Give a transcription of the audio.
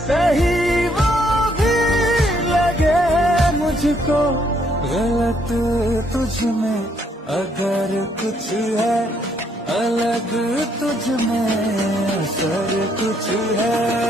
सही वो भी लगे मुझको, गलत तुझ में अगर कुछ है, अलग तुझ में असर कुछ है।